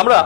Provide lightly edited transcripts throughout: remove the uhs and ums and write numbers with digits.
আমরা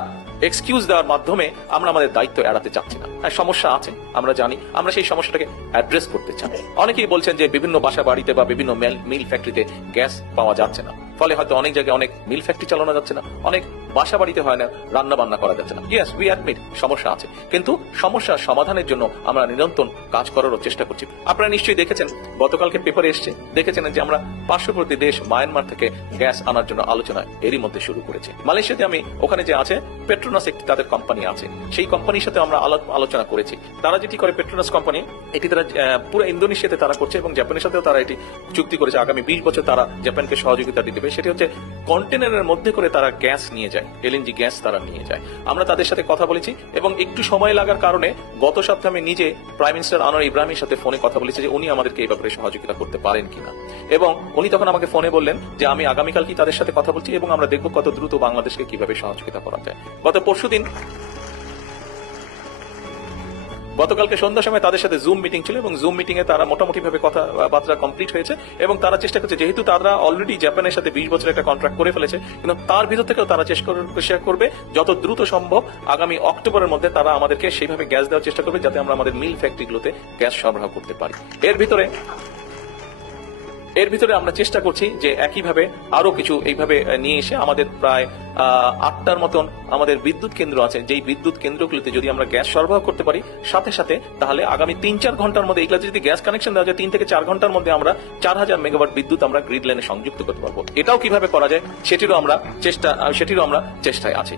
এক্সকিউজ দেওয়ার মাধ্যমে আমরা আমাদের দায়িত্ব এড়াতে চাচ্ছি না। হ্যাঁ, সমস্যা আছে, আমরা জানি, আমরা সেই সমস্যাটাকে অ্যাড্রেস করতে চাই। অনেকেই বলছেন যে বিভিন্ন বাসা বাড়িতে বা বিভিন্ন মিল ফ্যাক্টরিতে গ্যাস পাওয়া যাচ্ছে না, ফলে হয়তো অনেক জায়গায় অনেক মিল ফ্যাক্টরি চালানো যাচ্ছে না, অনেক বাসা বাড়িতে হয় না, রান্না বান্না করা যাচ্ছে না। ইয়েস, উই অ্যাডমিট সমস্যা আছে, কিন্তু সমস্যার সমাধানের জন্য আমরা নিরন্তর কাজ করারও চেষ্টা করছি। আপনারা নিশ্চয়ই দেখেছেন, গতকালকে পেপারে এসছে, দেখেছেন যে আমরা পার্শ্ববর্তী দেশ মায়ানমার থেকে গ্যাস আনার জন্য আলোচনা এরই মধ্যে শুরু করেছি। মালয়েশিয়াতে আমি ওখানে যে আছে পেট্রোনাস, একটি তাদের কোম্পানি আছে, সেই কোম্পানির সাথে আমরা আলোচনা করেছি। তারা যেটি করে, পেট্রোনাস কোম্পানি, এটি তারা পুরো ইন্দোনেশিয়াতে তারা করছে এবং জাপানের সাথেও তারা এটি চুক্তি করেছে। আগামী 20 বছর তারা জাপানকে সহযোগিতা দিতে হবে। সেটি হচ্ছে কন্টেনারের মধ্যে করে তারা গ্যাস নিয়ে যায়, এলএনজি গ্যাস তারা নিয়ে যায়। আমরা তাদের সাথে কথা বলেছি এবং একটু সময় লাগার কারণে গত সপ্তাহে আমি নিজে প্রাইম মিনিস্টার আনোয়ার ইব্রাহিমের সাথে ফোনে কথা বলেছি যে উনি আমাদেরকে এই ব্যাপারে সহযোগিতা করতে পারেন কিনা, এবং উনি তখন আমাকে ফোনে বললেন যে আমি আগামীকাল কি তাদের সাথে কথা বলছি এবং আমরা দেখব কত দ্রুত বাংলাদেশকে কিভাবে সহযোগিতা করা যায়। গতকালকে সন্ধ্যার সময় তাদের সাথে জুম মিটিং ছিল এবং জুম মিটিং এ তারা মোটামুটি ভাবে কথাবার্তা কমপ্লিট হয়েছে এবং তারা চেষ্টা করছে, যেহেতু তারা অলরেডি জাপানের সাথে 20 বছরের একটা কন্ট্রাক্ট করে ফেলেছে, কিন্তু তার ভিতর থেকেও তারা চেষ্টা করবে যত দ্রুত সম্ভব আগামী অক্টোবরের মধ্যে তারা আমাদেরকে সেইভাবে গ্যাস দেওয়ার চেষ্টা করবে যাতে আমরা আমাদের মিল ফ্যাক্টরিগুলোতে গ্যাস সরবরাহ করতে পারি। এর ভিতরে আমরা চেষ্টা করছি যে একইভাবে আরো কিছু এইভাবে নিয়ে এসে আমাদের প্রায় 8টার মতন আমাদের বিদ্যুৎ কেন্দ্র আছে, যেই বিদ্যুৎ কেন্দ্রগুলোতে যদি আমরা গ্যাস সরবরাহ করতে পারি সাথে সাথে, তাহলে আগামী 3-4 ঘন্টার মধ্যে, এগুলো যদি গ্যাস কানেকশন দেওয়া যায় 3 থেকে 4 ঘন্টার মধ্যে আমরা 4000 মেগাওয়াট বিদ্যুৎ আমরা গ্রিড লাইনে সংযুক্ত করতে পারবো। এটাও কিভাবে করা যায় সেটিরও আমরা চেষ্টায় আছি।